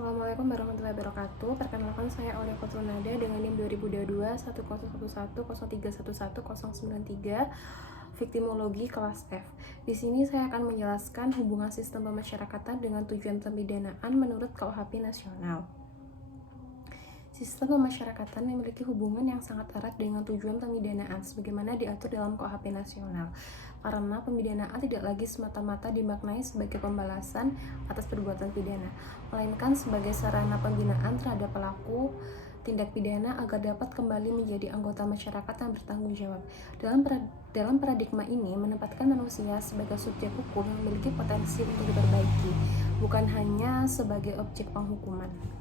Assalamualaikum warahmatullahi wabarakatuh. Perkenalkan saya Aulia Nada dengan NIM 2022 1011 Viktimologi kelas F. Di sini saya akan menjelaskan hubungan sistem pemasyarakatan dengan tujuan pemidanaan menurut KUHP nasional. Sistem pemasyarakatan memiliki hubungan yang sangat erat dengan tujuan pemidanaan sebagaimana diatur dalam KUHP nasional. Karena pemidanaan tidak lagi semata-mata dimaknai sebagai pembalasan atas perbuatan pidana, melainkan sebagai sarana pembinaan terhadap pelaku tindak pidana agar dapat kembali menjadi anggota masyarakat yang bertanggung jawab. Dalam paradigma ini menempatkan manusia sebagai subjek hukum yang memiliki potensi untuk diperbaiki, bukan hanya sebagai objek penghukuman.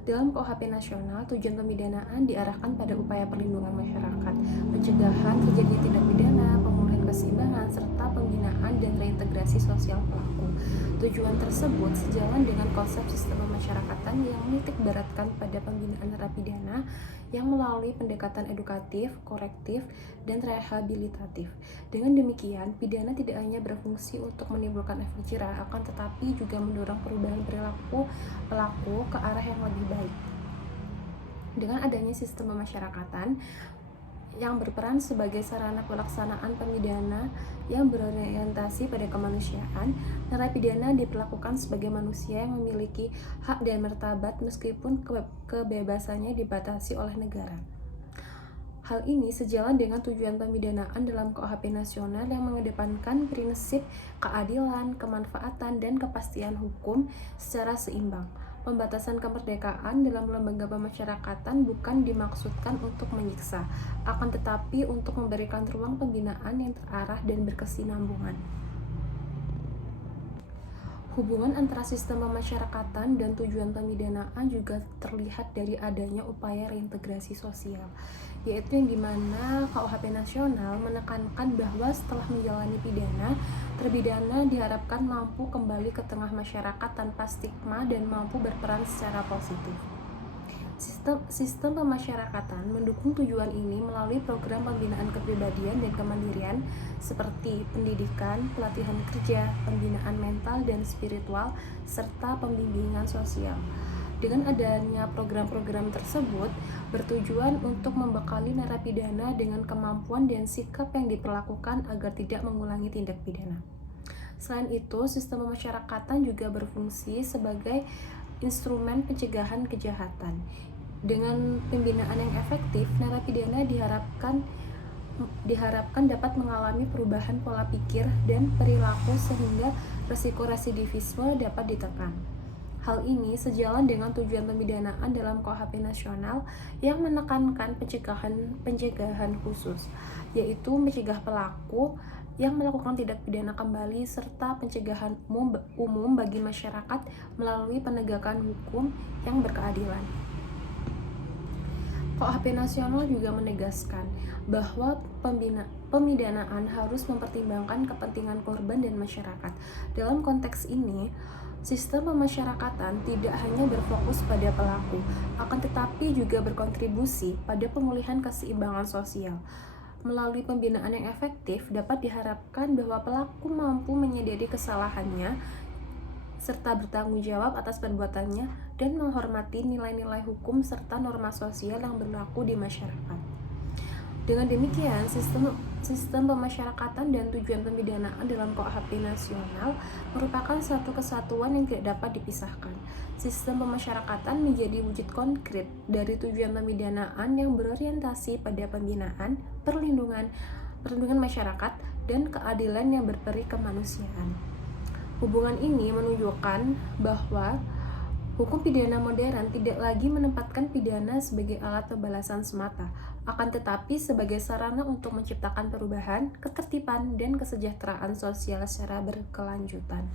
Dalam KUHP nasional, tujuan pemidanaan diarahkan pada upaya perlindungan masyarakat, pencegahan terjadinya tindak pidana, pemulihan keseimbangan, serta pembinaan dan reintegrasi sosial pelaku. Tujuan tersebut sejalan dengan konsep sistem pemasyarakatan yang menitik beratkan pada pembinaan narapidana yang melalui pendekatan edukatif, korektif, dan rehabilitatif. Dengan demikian, pidana tidak hanya berfungsi untuk menimbulkan efek jerah, akan tetapi juga mendorong perubahan perilaku pelaku ke arah yang lebih baik. Dengan adanya sistem pemasyarakatan yang berperan sebagai sarana pelaksanaan pemidana yang berorientasi pada kemanusiaan, narapidana diperlakukan sebagai manusia yang memiliki hak dan martabat meskipun kebebasannya dibatasi oleh negara. Hal ini sejalan dengan tujuan pemidanaan dalam KUHP nasional yang mengedepankan prinsip keadilan, kemanfaatan, dan kepastian hukum secara seimbang. Pembatasan kemerdekaan dalam lembaga pemasyarakatan bukan dimaksudkan untuk menyiksa, akan tetapi untuk memberikan ruang pembinaan yang terarah dan berkesinambungan. Hubungan antara sistem pemasyarakatan dan tujuan pemidanaan juga terlihat dari adanya upaya reintegrasi sosial, yaitu yang dimana KUHP nasional menekankan bahwa setelah menjalani pidana, terpidana diharapkan mampu kembali ke tengah masyarakat tanpa stigma dan mampu berperan secara positif. Sistem pemasyarakatan mendukung tujuan ini melalui program pembinaan kepribadian dan kemandirian seperti pendidikan, pelatihan kerja, pembinaan mental dan spiritual, serta pembimbingan sosial. Dengan adanya program-program tersebut bertujuan untuk membekali narapidana dengan kemampuan dan sikap yang diperlakukan agar tidak mengulangi tindak pidana. Selain itu, sistem pemasyarakatan juga berfungsi sebagai instrumen pencegahan kejahatan. Dengan pembinaan yang efektif, narapidana diharapkan dapat mengalami perubahan pola pikir dan perilaku sehingga resiko residivisme dapat ditekan. Hal ini sejalan dengan tujuan pemidanaan dalam KUHP nasional yang menekankan pencegahan khusus, yaitu mencegah pelaku yang melakukan tindak pidana kembali serta pencegahan umum bagi masyarakat melalui penegakan hukum yang berkeadilan. KUHP nasional juga menegaskan bahwa pemidanaan harus mempertimbangkan kepentingan korban dan masyarakat. Dalam konteks ini, sistem pemasyarakatan tidak hanya berfokus pada pelaku, akan tetapi juga berkontribusi pada pemulihan keseimbangan sosial. Melalui pembinaan yang efektif, dapat diharapkan bahwa pelaku mampu menyadari kesalahannya serta bertanggung jawab atas perbuatannya dan menghormati nilai-nilai hukum serta norma sosial yang berlaku di masyarakat. Dengan demikian, sistem pemasyarakatan dan tujuan pemidanaan dalam KUHP nasional merupakan satu kesatuan yang tidak dapat dipisahkan. Sistem pemasyarakatan menjadi wujud konkret dari tujuan pemidanaan yang berorientasi pada pembinaan, perlindungan masyarakat, dan keadilan yang berperi kemanusiaan. Hubungan ini menunjukkan bahwa hukum pidana modern tidak lagi menempatkan pidana sebagai alat pembalasan semata, akan tetapi sebagai sarana untuk menciptakan perubahan, ketertiban, dan kesejahteraan sosial secara berkelanjutan.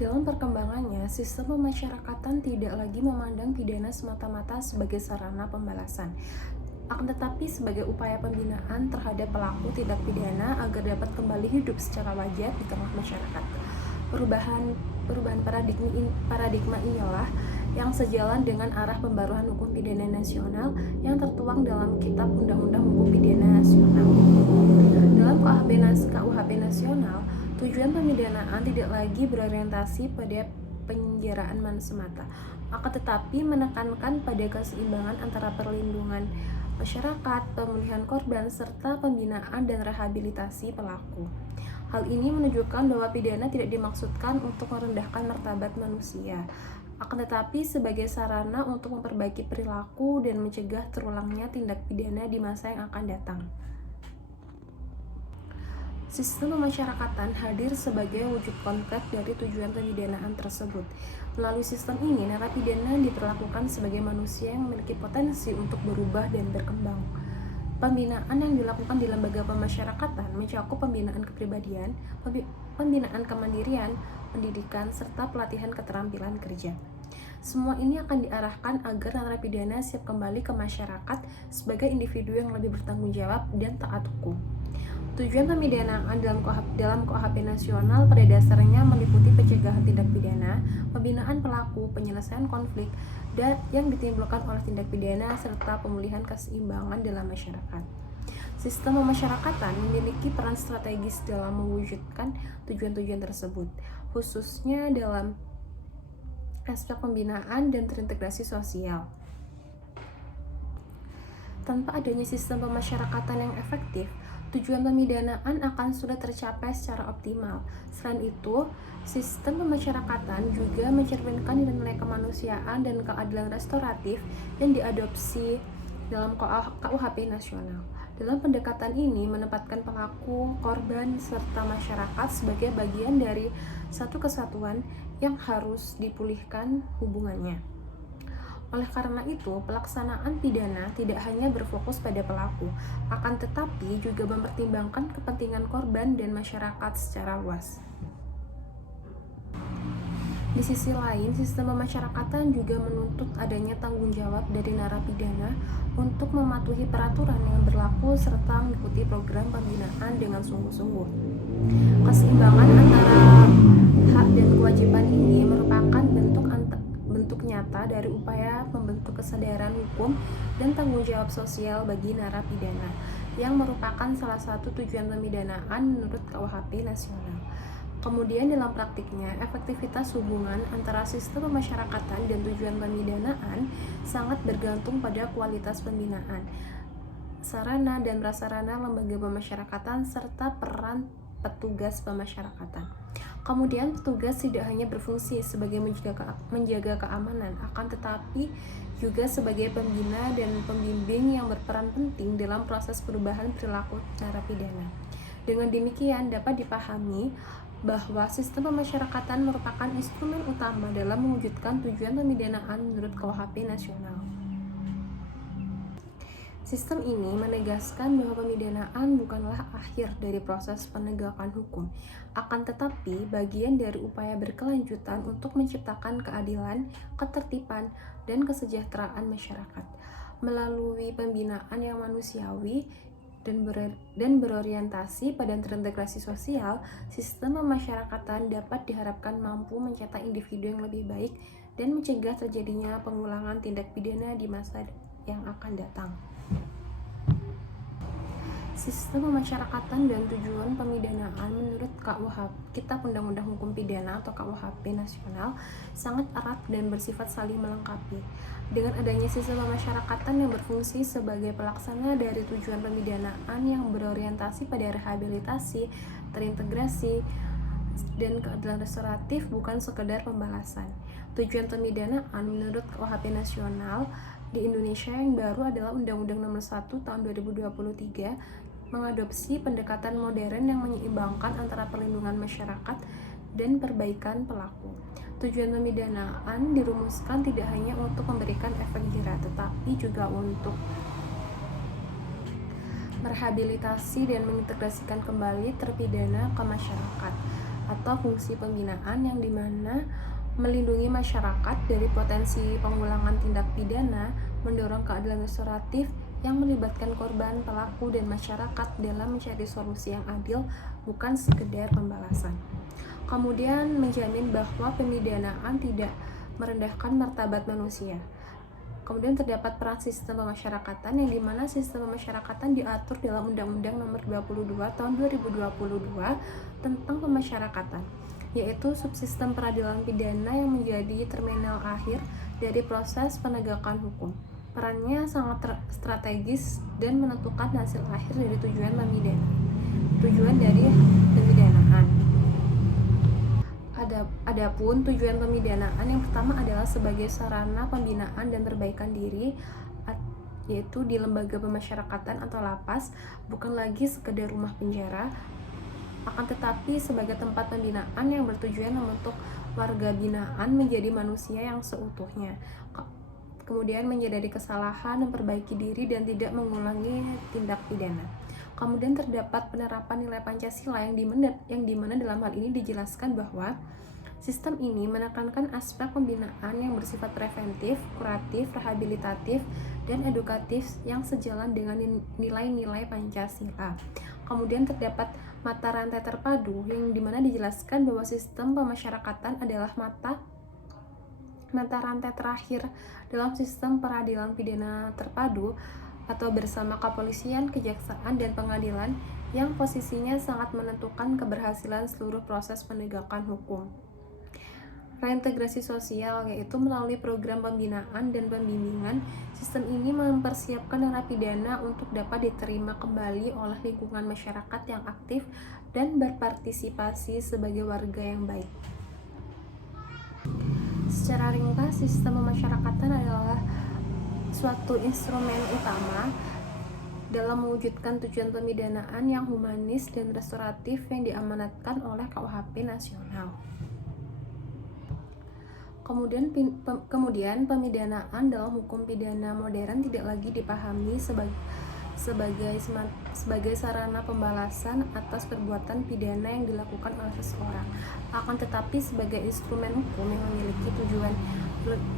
Dalam perkembangannya, sistem pemasyarakatan tidak lagi memandang pidana semata-mata sebagai sarana pembalasan, akan tetapi sebagai upaya pembinaan terhadap pelaku tindak pidana agar dapat kembali hidup secara wajar di tengah masyarakat. Perubahan paradigma inilah yang sejalan dengan arah pembaruan hukum pidana nasional yang tertuang dalam Kitab Undang-Undang Hukum Pidana Nasional. Dalam KUHP nasional, Tujuan pemidanaan tidak lagi berorientasi pada penjaraan semata, akan tetapi menekankan pada keseimbangan antara perlindungan masyarakat, pemulihan korban, serta pembinaan dan rehabilitasi pelaku. Hal ini menunjukkan bahwa pidana tidak dimaksudkan untuk merendahkan martabat manusia, akan tetapi sebagai sarana untuk memperbaiki perilaku dan mencegah terulangnya tindak pidana di masa yang akan datang. Sistem pemasyarakatan hadir sebagai wujud konkret dari tujuan pemidanaan tersebut. Melalui sistem ini, narapidana diperlakukan sebagai manusia yang memiliki potensi untuk berubah dan berkembang. Pembinaan yang dilakukan di lembaga pemasyarakatan mencakup pembinaan kepribadian, pembinaan kemandirian, pendidikan, serta pelatihan keterampilan kerja. Semua ini akan diarahkan agar narapidana siap kembali ke masyarakat sebagai individu yang lebih bertanggung jawab dan taat hukum. Tujuan pemidanaan dalam KUHP nasional pada dasarnya meliputi pencegahan tindak pidana, pembinaan pelaku, penyelesaian konflik dan yang ditimbulkan oleh tindak pidana, serta pemulihan keseimbangan dalam masyarakat. Sistem pemasyarakatan memiliki peran strategis dalam mewujudkan tujuan-tujuan tersebut, khususnya dalam aspek pembinaan dan terintegrasi sosial. Tanpa adanya sistem pemasyarakatan yang efektif, tujuan pemidanaan akan sulit tercapai secara optimal. Selain itu, sistem pemasyarakatan juga mencerminkan nilai kemanusiaan dan keadilan restoratif yang diadopsi dalam KUHP nasional. Dalam pendekatan ini menempatkan pelaku, korban, serta masyarakat sebagai bagian dari satu kesatuan yang harus dipulihkan hubungannya. Oleh karena itu, pelaksanaan pidana tidak hanya berfokus pada pelaku, akan tetapi juga mempertimbangkan kepentingan korban dan masyarakat secara luas. Di sisi lain, sistem pemasyarakatan juga menuntut adanya tanggung jawab dari narapidana untuk mematuhi peraturan yang berlaku serta mengikuti program pembinaan dengan sungguh-sungguh. Keseimbangan antara hak dan kewajiban ini merupakan bentuk nyata dari upaya membentuk kesadaran hukum dan tanggung jawab sosial bagi narapidana, yang merupakan salah satu tujuan pemidanaan menurut KUHP nasional. Kemudian dalam praktiknya, efektivitas hubungan antara sistem pemasyarakatan dan tujuan pemidanaan sangat bergantung pada kualitas pembinaan, sarana dan prasarana lembaga pemasyarakatan, serta peran petugas pemasyarakatan. Kemudian petugas tidak hanya berfungsi sebagai menjaga keamanan, akan tetapi juga sebagai pembina dan pembimbing yang berperan penting dalam proses perubahan perilaku narapidana. Dengan demikian dapat dipahami bahwa sistem pemasyarakatan merupakan instrumen utama dalam mewujudkan tujuan pemidanaan menurut KUHP nasional. Sistem ini menegaskan bahwa pemidanaan bukanlah akhir dari proses penegakan hukum, akan tetapi bagian dari upaya berkelanjutan untuk menciptakan keadilan, ketertiban, dan kesejahteraan masyarakat. Melalui pembinaan yang manusiawi dan berorientasi pada terintegrasi sosial, sistem pemasyarakatan dapat diharapkan mampu mencetak individu yang lebih baik dan mencegah terjadinya pengulangan tindak pidana di masa yang akan datang. Sistem pemasyarakatan dan tujuan pemidanaan menurut Kitab Undang-Undang Hukum Pidana atau KUHP nasional sangat erat dan bersifat saling melengkapi. Dengan adanya sistem pemasyarakatan yang berfungsi sebagai pelaksana dari tujuan pemidanaan yang berorientasi pada rehabilitasi, terintegrasi, dan keadilan restoratif bukan sekedar pembalasan. Tujuan pemidanaan menurut KUHP nasional di Indonesia yang baru adalah Undang-Undang Nomor 1 Tahun 2023 mengadopsi pendekatan modern yang menyeimbangkan antara perlindungan masyarakat dan perbaikan pelaku. Tujuan pemidanaan dirumuskan tidak hanya untuk memberikan efek jera, tetapi juga untuk merehabilitasi dan mengintegrasikan kembali terpidana ke masyarakat, atau fungsi pembinaan yang dimana melindungi masyarakat dari potensi pengulangan tindak pidana, mendorong keadilan restoratif yang melibatkan korban, pelaku, dan masyarakat dalam mencari solusi yang adil, bukan sekedar pembalasan. Kemudian menjamin bahwa pemidanaan tidak merendahkan martabat manusia. Kemudian terdapat peran sistem pemasyarakatan, yang dimana sistem pemasyarakatan diatur dalam Undang-Undang Nomor 22 Tahun 2022 tentang pemasyarakatan, yaitu subsistem peradilan pidana yang menjadi terminal akhir dari proses penegakan hukum. Perannya sangat strategis dan menentukan hasil akhir dari tujuan dari pemidanaan. Adapun tujuan pemidanaan yang pertama adalah sebagai sarana pembinaan dan perbaikan diri, yaitu di lembaga pemasyarakatan atau lapas, bukan lagi sekedar rumah penjara, akan tetapi sebagai tempat pembinaan yang bertujuan membentuk warga binaan menjadi manusia yang seutuhnya, kemudian menyadari kesalahan, memperbaiki diri, dan tidak mengulangi tindak pidana. Kemudian terdapat penerapan nilai Pancasila yang dimana dalam hal ini dijelaskan bahwa sistem ini menekankan aspek pembinaan yang bersifat preventif, kuratif, rehabilitatif, dan edukatif yang sejalan dengan nilai-nilai Pancasila. Kemudian terdapat mata rantai terpadu yang dimana dijelaskan bahwa sistem pemasyarakatan adalah mata rantai terakhir dalam sistem peradilan pidana terpadu atau bersama kepolisian, kejaksaan, dan pengadilan yang posisinya sangat menentukan keberhasilan seluruh proses penegakan hukum. Reintegrasi sosial, yaitu melalui program pembinaan dan pembimbingan, sistem ini mempersiapkan narapidana untuk dapat diterima kembali oleh lingkungan masyarakat yang aktif dan berpartisipasi sebagai warga yang baik. Secara ringkas, sistem pemasyarakatan adalah suatu instrumen utama dalam mewujudkan tujuan pemidanaan yang humanis dan restoratif yang diamanatkan oleh KUHP nasional. Kemudian pemidanaan dalam hukum pidana modern tidak lagi dipahami sebagai sarana pembalasan atas perbuatan pidana yang dilakukan oleh seseorang, akan tetapi sebagai instrumen hukum yang memiliki tujuan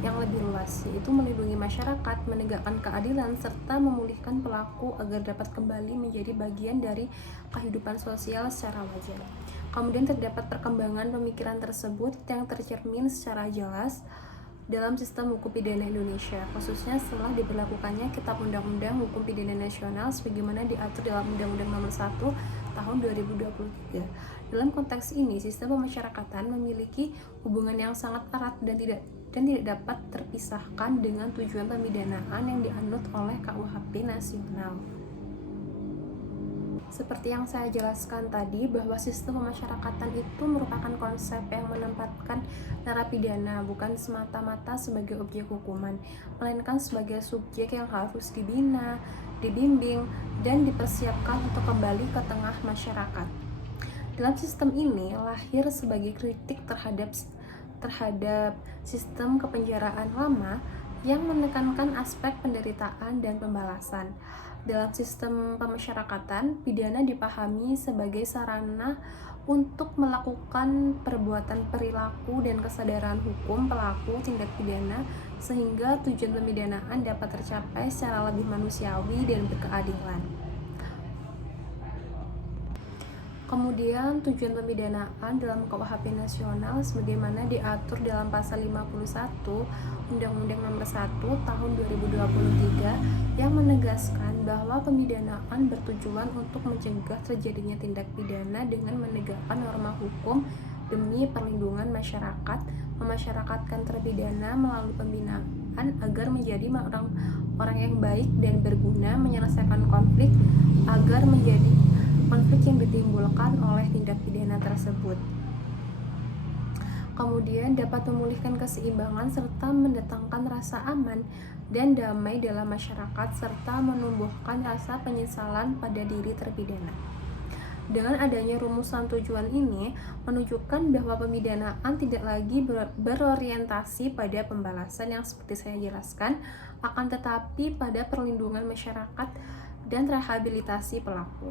yang lebih luas, yaitu melindungi masyarakat, menegakkan keadilan, serta memulihkan pelaku agar dapat kembali menjadi bagian dari kehidupan sosial secara wajar. Kemudian terdapat perkembangan pemikiran tersebut yang tercermin secara jelas dalam sistem hukum pidana Indonesia, khususnya setelah diberlakukannya Kitab Undang-Undang Hukum Pidana Nasional sebagaimana diatur dalam Undang-Undang Nomor 1 Tahun 2023. Dalam konteks ini, sistem pemasyarakatan memiliki hubungan yang sangat erat dan tidak dapat terpisahkan dengan tujuan pemidanaan yang dianut oleh KUHP nasional. Seperti yang saya jelaskan tadi, bahwa sistem pemasyarakatan itu merupakan konsep yang menempatkan narapidana bukan semata-mata sebagai objek hukuman, melainkan sebagai subjek yang harus dibina, dibimbing, dan dipersiapkan untuk kembali ke tengah masyarakat. Dalam sistem ini lahir sebagai kritik terhadap sistem kepenjaraan lama yang menekankan aspek penderitaan dan pembalasan. Dalam sistem pemasyarakatan, pidana dipahami sebagai sarana untuk melakukan perbuatan perilaku dan kesadaran hukum pelaku tindak pidana sehingga tujuan pemidanaan dapat tercapai secara lebih manusiawi dan berkeadilan. Kemudian tujuan pemidanaan dalam KUHP nasional sebagaimana diatur dalam pasal 51 Undang-Undang Nomor 1 Tahun 2023 yang menegaskan bahwa pemidanaan bertujuan untuk mencegah terjadinya tindak pidana dengan menegakkan norma hukum demi perlindungan masyarakat, memasyarakatkan terpidana melalui pembinaan agar menjadi orang yang baik dan berguna, menyelesaikan konflik agar menjadi konflik yang ditimbulkan oleh tindak pidana tersebut. Kemudian dapat memulihkan keseimbangan serta mendatangkan rasa aman dan damai dalam masyarakat serta menumbuhkan rasa penyesalan pada diri terpidana. Dengan adanya rumusan tujuan ini menunjukkan bahwa pemidanaan tidak lagi berorientasi pada pembalasan yang seperti saya jelaskan, akan tetapi pada perlindungan masyarakat dan rehabilitasi pelaku.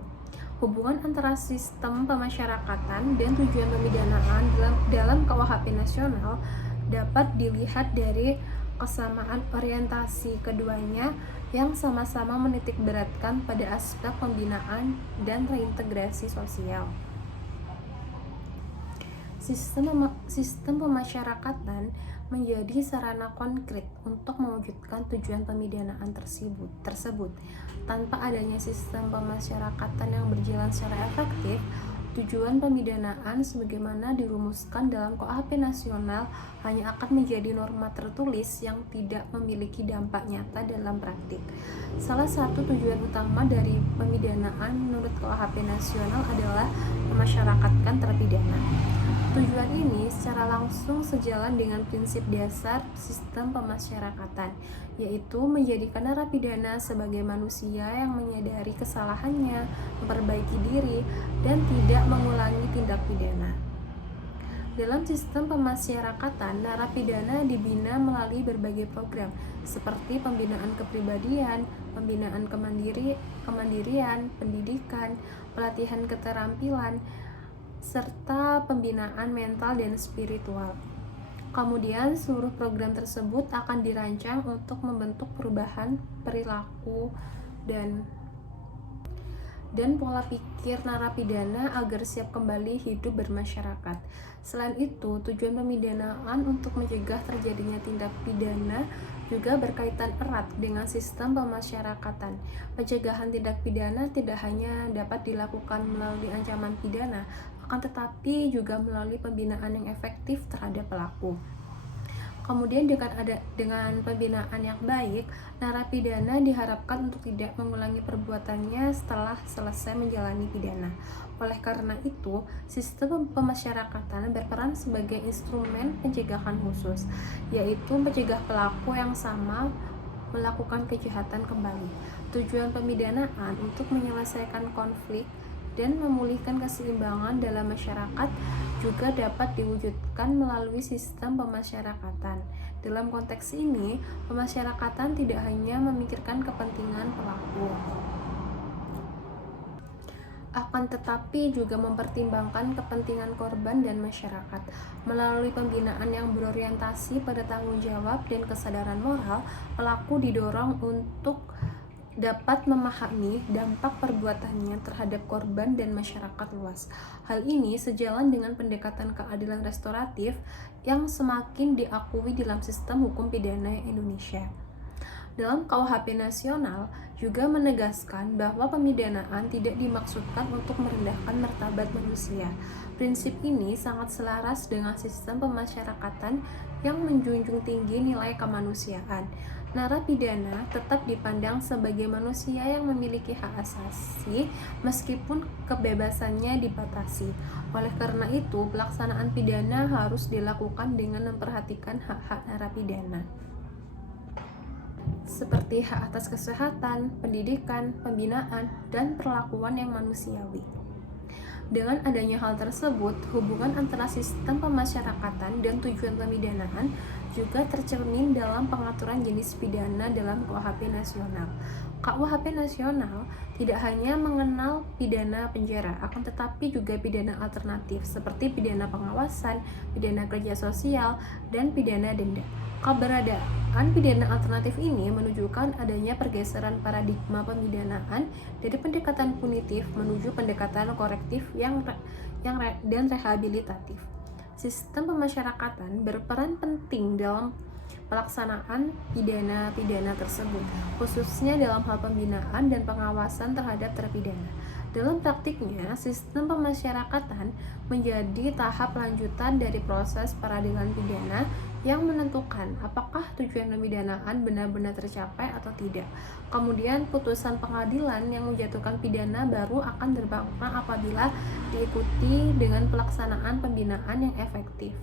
Hubungan antara sistem pemasyarakatan dan tujuan pemidanaan dalam KUHP nasional dapat dilihat dari kesamaan orientasi keduanya yang sama-sama menitik beratkan pada aspek pembinaan dan reintegrasi sosial. Sistem pemasyarakatan menjadi sarana konkret untuk mewujudkan tujuan pemidanaan tersebut. Tanpa adanya sistem pemasyarakatan yang berjalan secara efektif, tujuan pemidanaan sebagaimana dirumuskan dalam KUHP nasional hanya akan menjadi norma tertulis yang tidak memiliki dampak nyata dalam praktik. Salah satu tujuan utama dari pemidanaan menurut KUHP nasional adalah memasyarakatkan terpidana. Tujuan ini secara langsung sejalan dengan prinsip dasar sistem pemasyarakatan, yaitu menjadikan narapidana sebagai manusia yang menyadari kesalahannya, memperbaiki diri, dan tidak mengulangi tindak pidana. Dalam sistem pemasyarakatan, narapidana dibina melalui berbagai program, seperti pembinaan kepribadian, pembinaan kemandirian, pendidikan, pelatihan keterampilan, serta pembinaan mental dan spiritual. Kemudian, seluruh program tersebut akan dirancang untuk membentuk perubahan perilaku dan pola pikir narapidana agar siap kembali hidup bermasyarakat. Selain itu, tujuan pemidanaan untuk mencegah terjadinya tindak pidana juga berkaitan erat dengan sistem pemasyarakatan. Pencegahan tindak pidana tidak hanya dapat dilakukan melalui ancaman pidana, akan tetapi juga melalui pembinaan yang efektif terhadap pelaku. Kemudian dengan pembinaan yang baik, narapidana diharapkan untuk tidak mengulangi perbuatannya setelah selesai menjalani pidana. Oleh karena itu, sistem pemasyarakatan berperan sebagai instrumen pencegahan khusus, yaitu mencegah pelaku yang sama melakukan kejahatan kembali. Tujuan pemidanaan untuk menyelesaikan konflik dan memulihkan keseimbangan dalam masyarakat juga dapat diwujudkan melalui sistem pemasyarakatan. Dalam konteks ini, pemasyarakatan tidak hanya memikirkan kepentingan pelaku, akan tetapi juga mempertimbangkan kepentingan korban dan masyarakat. Melalui pembinaan yang berorientasi pada tanggung jawab dan kesadaran moral, pelaku didorong untuk dapat memahami dampak perbuatannya terhadap korban dan masyarakat luas. Hal ini sejalan dengan pendekatan keadilan restoratif yang semakin diakui dalam sistem hukum pidana Indonesia. Dalam KUHP nasional juga menegaskan bahwa pemidanaan tidak dimaksudkan untuk merendahkan martabat manusia. Prinsip ini sangat selaras dengan sistem pemasyarakatan yang menjunjung tinggi nilai kemanusiaan. Narapidana tetap dipandang sebagai manusia yang memiliki hak asasi meskipun kebebasannya dibatasi. Oleh karena itu, pelaksanaan pidana harus dilakukan dengan memperhatikan hak-hak narapidana, seperti hak atas kesehatan, pendidikan, pembinaan, dan perlakuan yang manusiawi. Dengan adanya hal tersebut, hubungan antara sistem pemasyarakatan dan tujuan pemidanaan juga tercermin dalam pengaturan jenis pidana dalam KUHP nasional. KUHP nasional tidak hanya mengenal pidana penjara, akan tetapi juga pidana alternatif seperti pidana pengawasan, pidana kerja sosial, dan pidana denda. Keberadaan pidana alternatif ini menunjukkan adanya pergeseran paradigma pemidanaan dari pendekatan punitif menuju pendekatan korektif dan rehabilitatif. Sistem pemasyarakatan berperan penting dalam pelaksanaan pidana tersebut, khususnya dalam hal pembinaan dan pengawasan terhadap terpidana. Dalam praktiknya, sistem pemasyarakatan menjadi tahap lanjutan dari proses peradilan pidana yang menentukan apakah tujuan pemidanaan benar-benar tercapai atau tidak. Kemudian, putusan pengadilan yang menjatuhkan pidana baru akan bermakna apabila diikuti dengan pelaksanaan pembinaan yang efektif.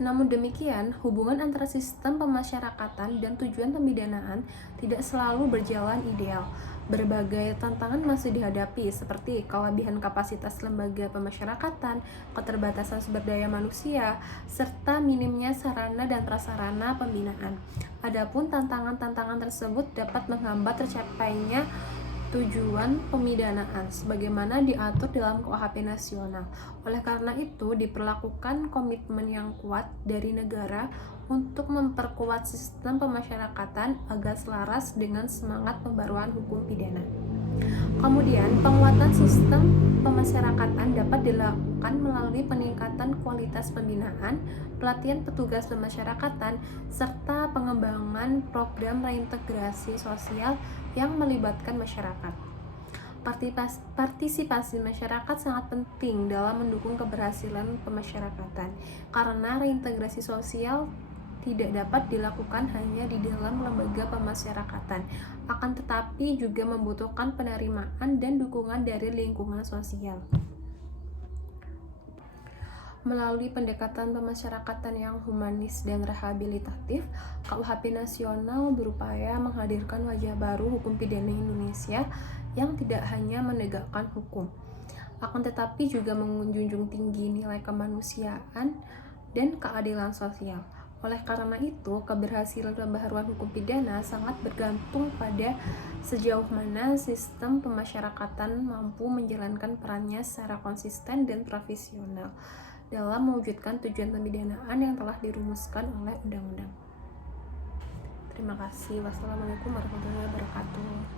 Namun demikian, hubungan antara sistem pemasyarakatan dan tujuan pemidanaan tidak selalu berjalan ideal. Berbagai tantangan masih dihadapi, seperti kelebihan kapasitas lembaga pemasyarakatan, keterbatasan sumber daya manusia, serta minimnya sarana dan prasarana pembinaan. Adapun tantangan-tantangan tersebut dapat menghambat tercapainya tujuan pemidanaan sebagaimana diatur dalam KUHP nasional. Oleh karena itu, diperlakukan komitmen yang kuat dari negara untuk memperkuat sistem pemasyarakatan agar selaras dengan semangat pembaruan hukum pidana. Kemudian, penguatan sistem pemasyarakatan dapat dilakukan melalui peningkatan kualitas pembinaan, pelatihan petugas pemasyarakatan, serta pengembangan program reintegrasi sosial yang melibatkan masyarakat. Partisipasi masyarakat sangat penting dalam mendukung keberhasilan pemasyarakatan, karena reintegrasi sosial tidak dapat dilakukan hanya di dalam lembaga pemasyarakatan, akan tetapi juga membutuhkan penerimaan dan dukungan dari lingkungan sosial. Melalui pendekatan pemasyarakatan yang humanis dan rehabilitatif, KUHP nasional berupaya menghadirkan wajah baru hukum pidana Indonesia yang tidak hanya menegakkan hukum, akan tetapi juga menjunjung tinggi nilai kemanusiaan dan keadilan sosial. Oleh karena itu, keberhasilan pembaharuan hukum pidana sangat bergantung pada sejauh mana sistem pemasyarakatan mampu menjalankan perannya secara konsisten dan profesional dalam mewujudkan tujuan pemidanaan yang telah dirumuskan oleh undang-undang. Terima kasih. Wassalamualaikum warahmatullahi wabarakatuh.